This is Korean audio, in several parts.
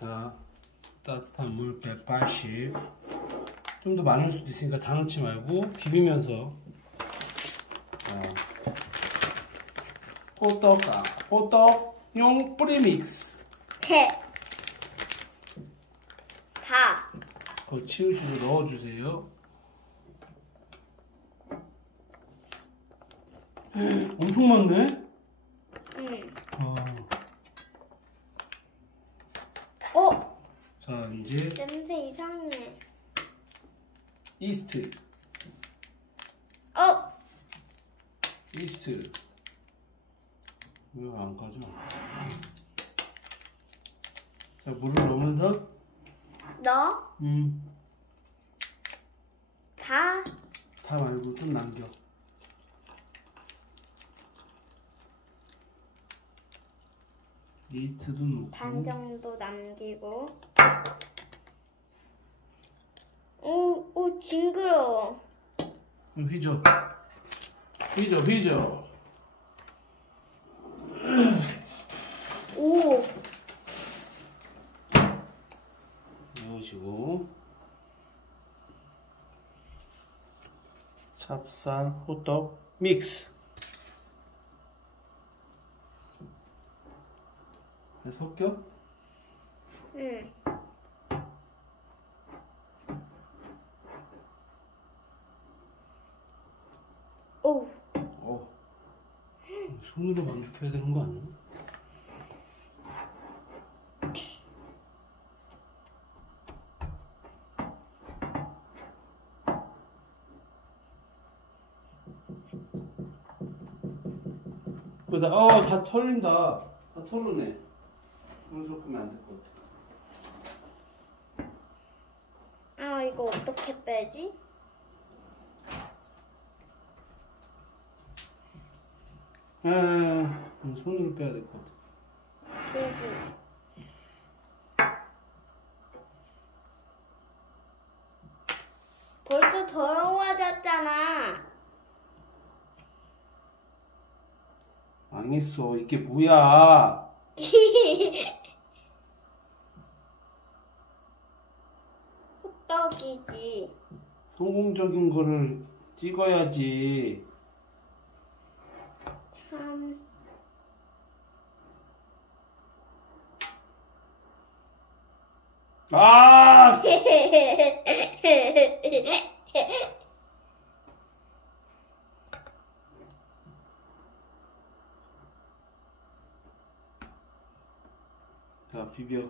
자, 따뜻한 물 180. 좀 더 많을 수도 있으니까 다 넣지 말고 비비면서. 호떡용 프리믹스. 다. 그거 치우시고 넣어주세요. 엄청 많네? 응. 자, 이제 냄새 이상해. 이스트. 이스트. 왜 안 가져? 자, 물을 넣으면서 너? 다? 다 말고 좀 남겨. 이스트도 넣고. 반 정도 남기고. 징그러워. 휘저. 휘저. 오. 넣으시고. 찹쌀 호떡 믹스. 섞여? 응. 손으로 반죽해야 되는 거 아니야? 그래서 다 털린다. 다 털르네. 물 섞으면 안 될 것 같아. 이거 어떻게 빼지? 손으로 빼야 될 것 같아. 벌써 더러워졌잖아. 망했어. 이게 뭐야? 호떡이지. 성공적인 거를 찍어야지. 참. 자, 비벼.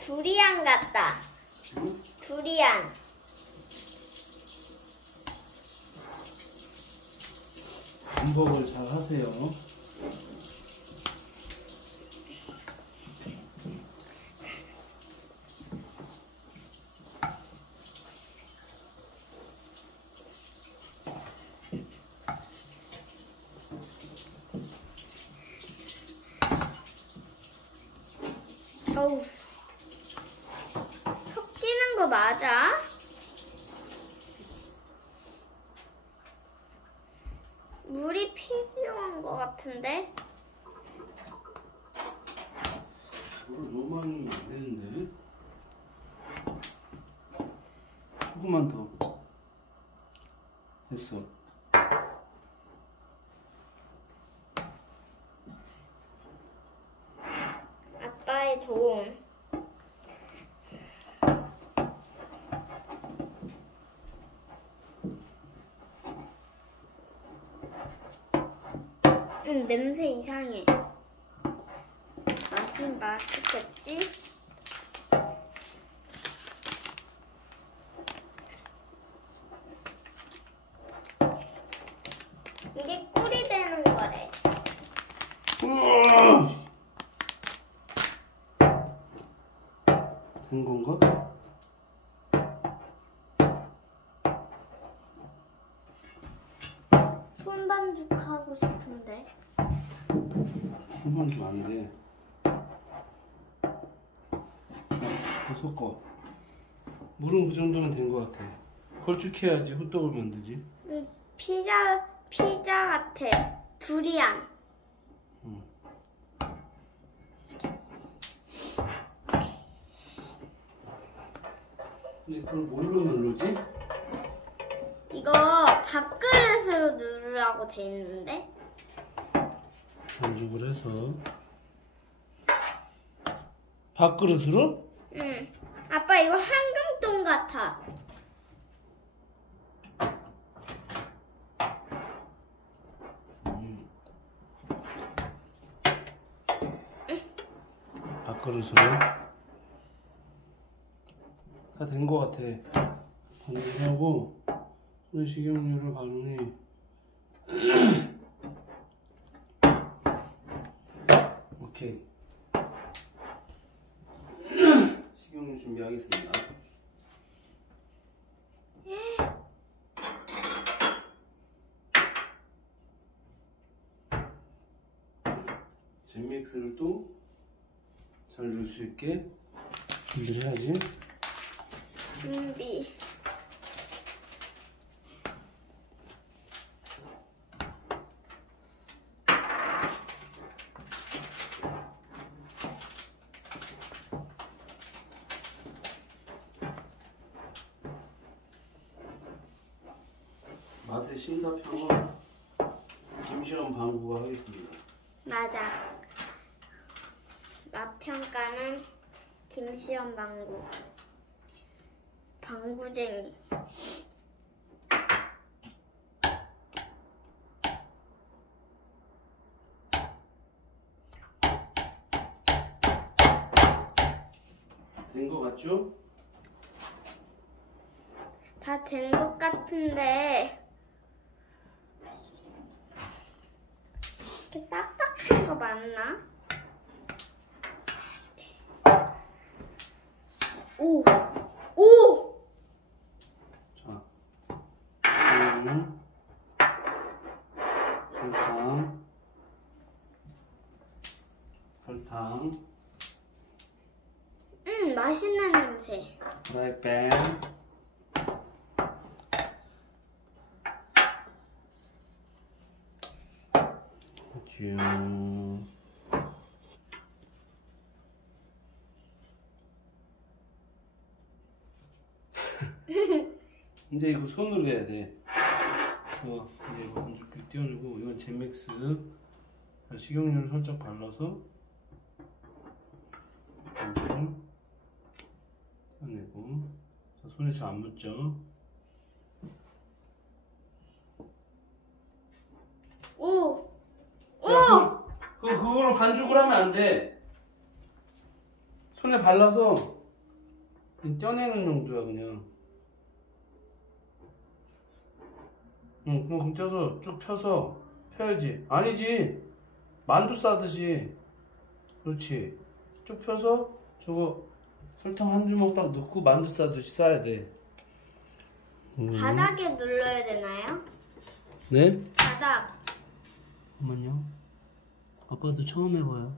두리안 같다. 응? 두리안. 반복을 잘 하세요. 섞이는 거 맞아? 물이 필요한 거 같은데? 물을 너무 많이 넣으면 안 되는데. 조금만 더. 됐어. 아빠의 도움. 냄새 이상해. 맛은 맛있겠지? 이게 꿀이 되는 거래. 된 건가? 손반죽 하고 싶은데. 손반죽 안 돼. 또 섞어. 물은 그 정도면 된 것 같아. 걸쭉해야지 호떡을 만들지. 피자 같아. 두리안. 근데 그걸 뭘로 누르지? 이거 밥그릇으로 누르라고 돼 있는데. 반죽을 해서 밥그릇으로? 응. 아빠 이거 황금똥 같아. 밥그릇으로 다 된 것 같아. 반죽하고 손에 식용유를 바르니 오케이. 식용유 준비하겠습니다. 잼믹스를 또 잘 넣을 수 있게 준비를 해야지. 준비. 맛의 심사평은 김시원 방구가 하겠습니다. 맞아. 맛 평가는 김시연 방구. 방구쟁이. 된 거 같죠? 다 된 것 같은데 이렇게 딱딱한 거 맞나? 오! 오! 자, 설탕, 맛있는 냄새. 프라이팬, 쭉. 이제 이거 손으로 해야 돼. 이제 이거 반죽 띄워주고, 이건 잼믹스. 식용유를 살짝 발라서 반죽을 떼어내고. 자, 손에 잘 안 묻죠? 오! 오! 야, 그걸로 반죽을 하면 안 돼. 손에 발라서 그냥 떼어내는 용도야, 그냥. 응, 그럼 떼서 쭉 펴서 펴야지. 아니지. 만두 싸듯이. 그렇지. 쭉 펴서 저거 설탕 한 주먹 딱 넣고 만두 싸듯이 싸야 돼. 바닥에 눌러야 되나요? 네? 바닥. 잠깐만요. 아빠도 처음 해봐요.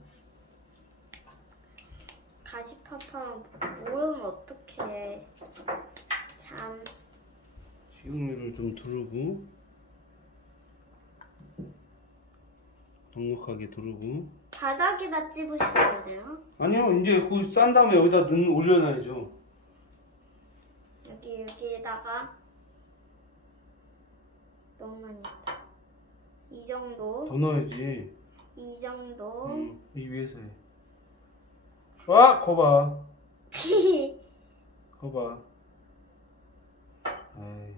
가시파파는 모르면 어떡해. 참. 식용유를 좀 두르고 넉넉하게 두르고. 바닥에다 찝으셔야 돼요? 아니요, 이제 그거 싼 다음에 여기다 올려놔야죠. 여기에다가 너무 많이 넣었다. 이 정도. 더 넣어야지. 이 정도. 이 위에서 해. 아, 거봐. 거봐. 에이,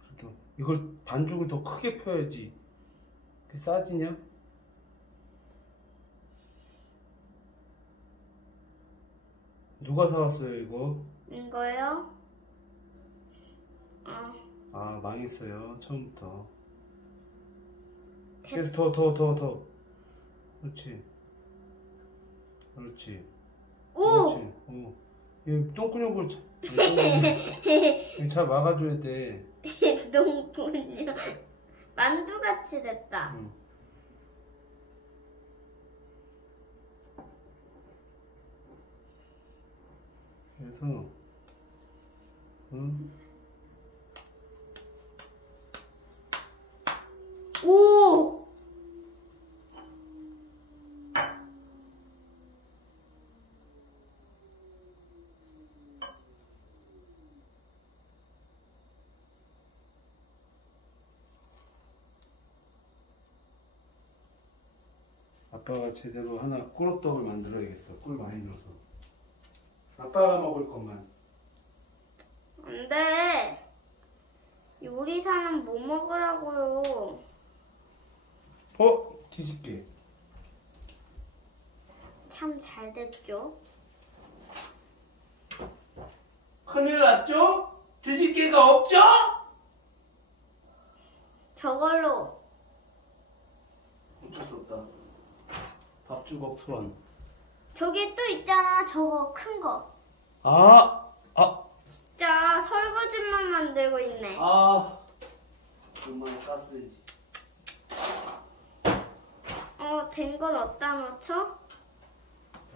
그래도 이걸 반죽을 더 크게 펴야지. 그게 싸지냐? 누가 사왔어요, 이거? 이거요? 아, 망했어요. 처음부터. 계속 더. 그렇지. 그렇지. 오! 그렇지. 오. 이 똥구녕을 잘 막아줘야 돼. 너무군요. 만두같이 됐다. 응. 그래서 응? 오! 아빠가 제대로 하나 꿀떡을 만들어야겠어. 꿀 많이 넣어서. 아빠가 먹을 것만. 안 돼. 요리사는 뭐 먹으라고요? 뒤집게. 참 잘 됐죠? 큰일 났죠? 뒤집개가 없죠? 저걸로 어쩔 수 없다. 밥주걱 소환. 저기 또 있잖아. 저거 큰 거. 진짜 설거지만 만들고 있네. 정말 가스레인지. 된 건 어디다 맞춰?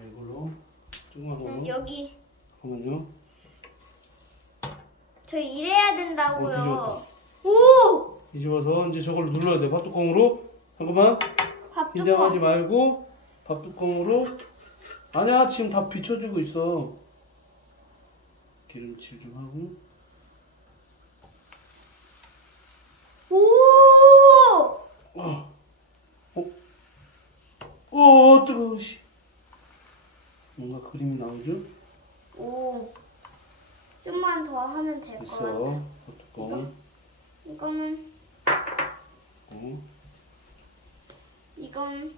이걸로 조금만 더. 여기. 잠깐만요. 저 이래야 된다고요. 뒤집었다. 오! 뒤집어서 이제 저걸 눌러야 돼. 밥뚜껑으로. 잠깐만. 긴장하지 밥뚜껑. 말고 밥뚜껑으로. 아니야, 지금 다 비춰주고 있어. 기름칠 좀 하고. 오! 뜨거워. 씨. 뭔가 그림이 나오죠? 오. 좀만 더 하면 될 것 됐어. 같아. 밥뚜껑. 이거는 어. 이건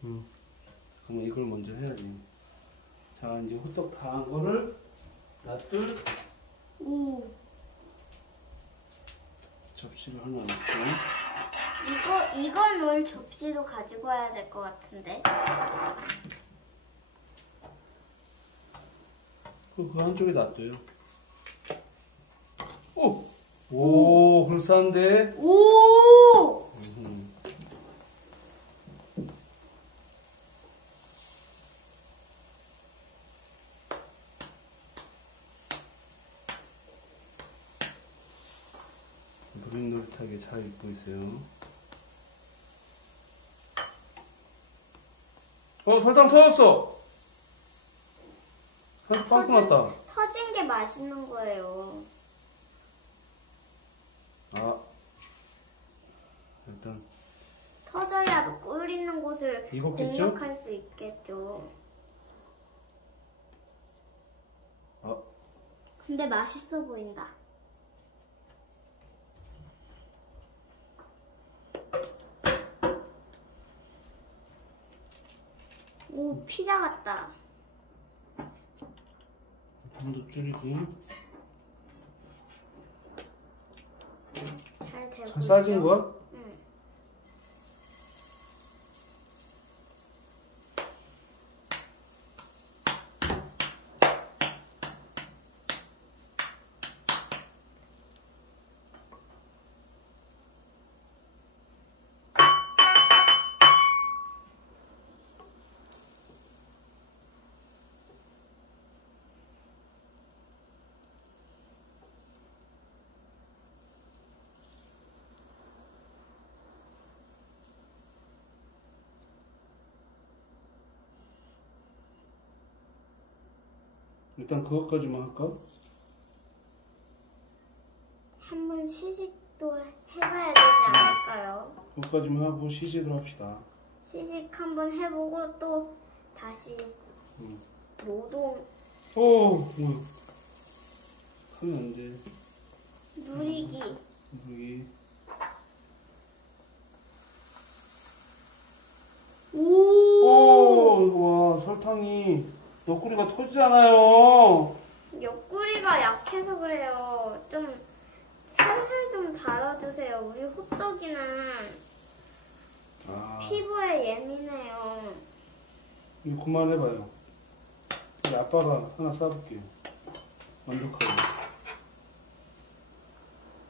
그러면 이걸 먼저 해야지. 자, 이제 호떡 다 한 거를 놔둘 오. 접시를 하나 넣고. 이거 놓을 접시도 가지고 와야 될 것 같은데. 그 한쪽에 놔둬요. 오, 그럴싸한데? 오! 노릇노릇하게 잘 익고 있어요. 설탕 터졌어! 빵꾸 났다. 터진 게 맛있는 거예요. 일단 터져야 꿀 있는 곳을 익었겠죠? 공략할 수 있겠죠. 근데 맛있어 보인다. 오, 피자 같다. 좀 더 줄이고. 잘 되고 잘 싸진 있죠? 거야? 응. 일단 그것까지만 할까? 한번 시식도 해봐야 되지 않을까요? 그것까지만 하고 시식을 합시다. 시식 한번 해보고 또 다시 노동 하면 안 돼. 누리기. 여기. 오! 와, 설탕이 옆구리가 터지잖아요. 옆구리가 약해서 그래요. 좀 살살 좀 달아주세요. 우리 호떡이는 피부에 예민해요. 이거 그만해봐요. 이제 아빠가 하나 싸볼게요. 완벽하게.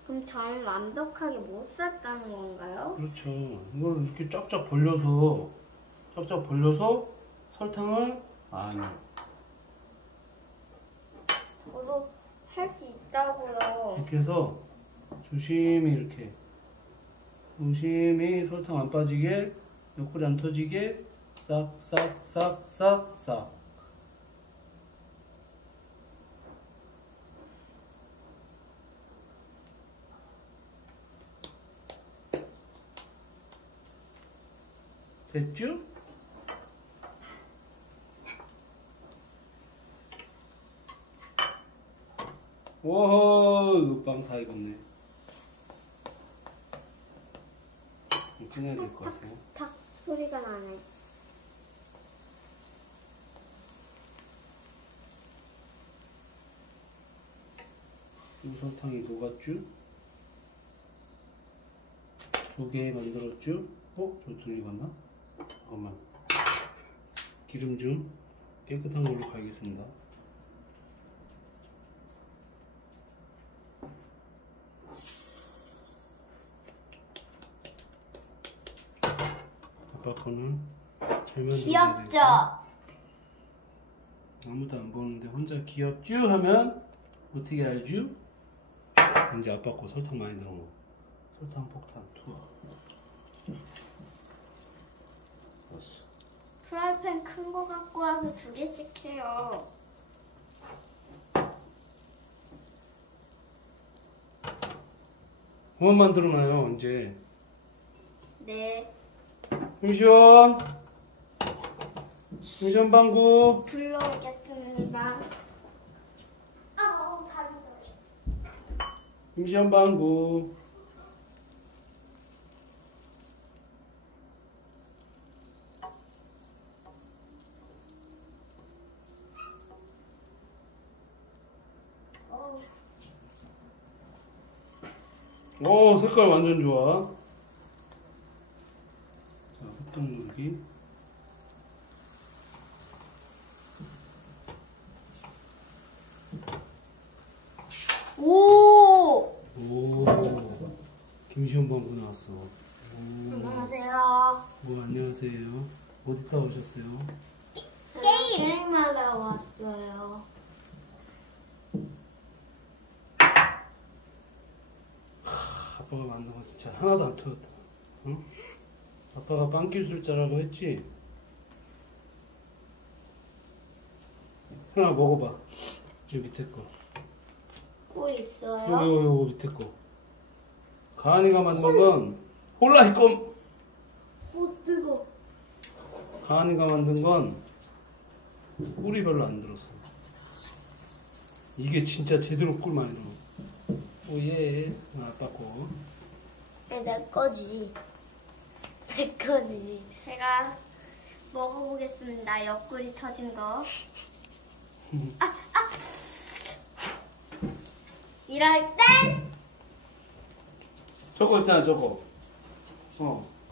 그럼 저는 완벽하게 못 쌌다는 건가요? 그렇죠. 이걸 이렇게 쫙쫙 벌려서 설탕을 아니. 저도 할 수 있다고요. 이렇게 해서 조심히 이렇게 조심히 설탕 안 빠지게 옆구리 안 터지게 싹싹싹싹싹. 됐죠? 와, 이거 빵 다 익었네. 꺼내야 될 것 같아요. 탁 소리가 나네. 설탕이 녹았죠? 2개 만들었죠? 저도 익었나? 잠깐만. 기름 좀 깨끗한 걸로 가야겠습니다. 아빠 거는 잘 만들어야 귀엽죠? 되고. 아무도 안 보는데 혼자 귀엽쥬 하면 어떻게 알죠? 이제 아빠 거 설탕 많이 들어간 거. 설탕 폭탄 투하. 됐어. 프라이팬 큰 거 갖고 와서 2개씩 해요. 그만 만들어놔요 이제. 네. 임시원 방구. 불러오겠습니다. 다리 임시원 방구. 오, 색깔 완전 좋아. 자, 흑동 누르기. 오! 오, 김시현 방구 나왔어. 오, 안녕하세요. 안녕하세요. 어디다 오셨어요? 게임하러 왔어요. 아빠가 만든 거 진짜 하나도 안 틀렸다. 응? 아빠가 빵 기술자라고 했지? 하나 먹어봐. 이 밑에 거. 꿀 있어요? 요거 밑에 거. 가은이가 만든 건 홀라이껌. 뜨거. 가은이가 만든 건 꿀이 별로 안 들었어. 이게 진짜 제대로 꿀 많이 들어. 오예. 아빠 거. 내 거지. 내 거지. 제가 먹어보겠습니다. 옆구리 터진 거. 이럴 땐 저거 있잖아 저거.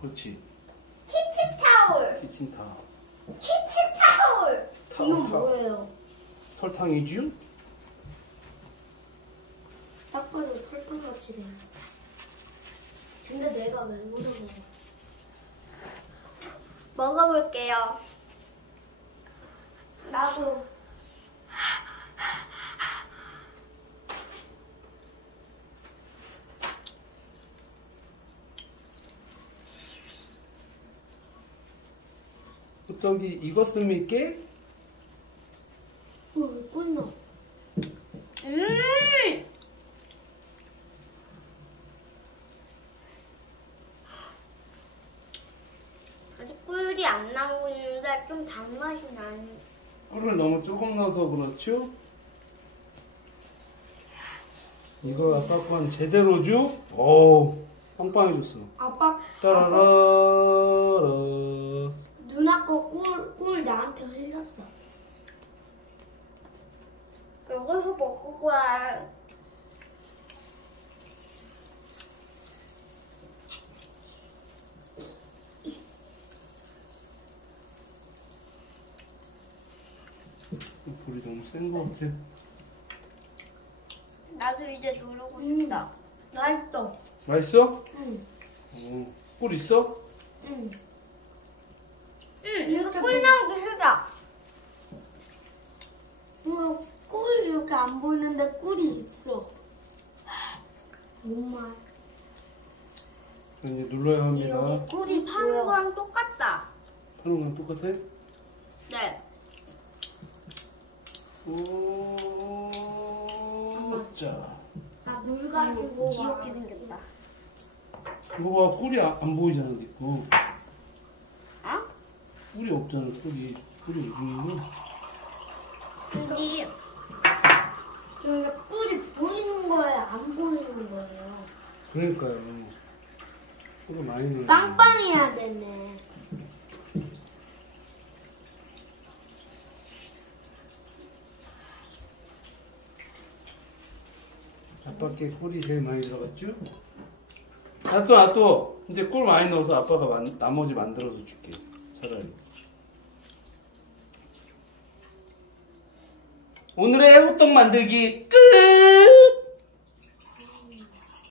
그렇지. 키친타올. 키친타. 키친타올. 이건 뭐예요? 설탕이죠? 딱 봐도 설탕같이 생겼. 근데 내가 왜 묻어 먹어볼게요. 나도. 떡이 익었습니까? 왜 꿀나? 아직 꿀이 안 나오고 있는데 좀 단맛이 나는. 꿀을 너무 조금 넣어서 그렇죠? 이거 아빠 건 제대로죠? 오, 빵빵해졌어. 아빠 따라라라. 누나 거 꿀 나한테 흘렸어. 여기서 먹을 거야. 불이 너무 센 거 같아. 나도 이제 누르고 싶다. 맛있어. 맛있어? 응. 꿀 있어? 응. 이거 꿀 나오기 싫다. 이제 눌러야 합니다. 꿀이 파는 보여. 거랑 똑같다. 파는 거랑 똑같아? 네. 오, 자. 물 가지고 귀엽게 생겼다. 이거 봐, 꿀이 안 보이잖아, 니 거. 어? 꿀이 없잖아, 꿀이. 꿀이 있는 근데 그러니까 꿀이 보이는 거예요, 안 보이는 거예요. 그러니까요. 꿀을 많이 넣어. 빵빵해야 되네. 아빠께 꿀이 제일 많이 들어갔죠? 놔둬. 이제 꿀 많이 넣어서 아빠가 나머지 만들어서 줄게. 차라리. 오늘의 호떡 만들기 끝!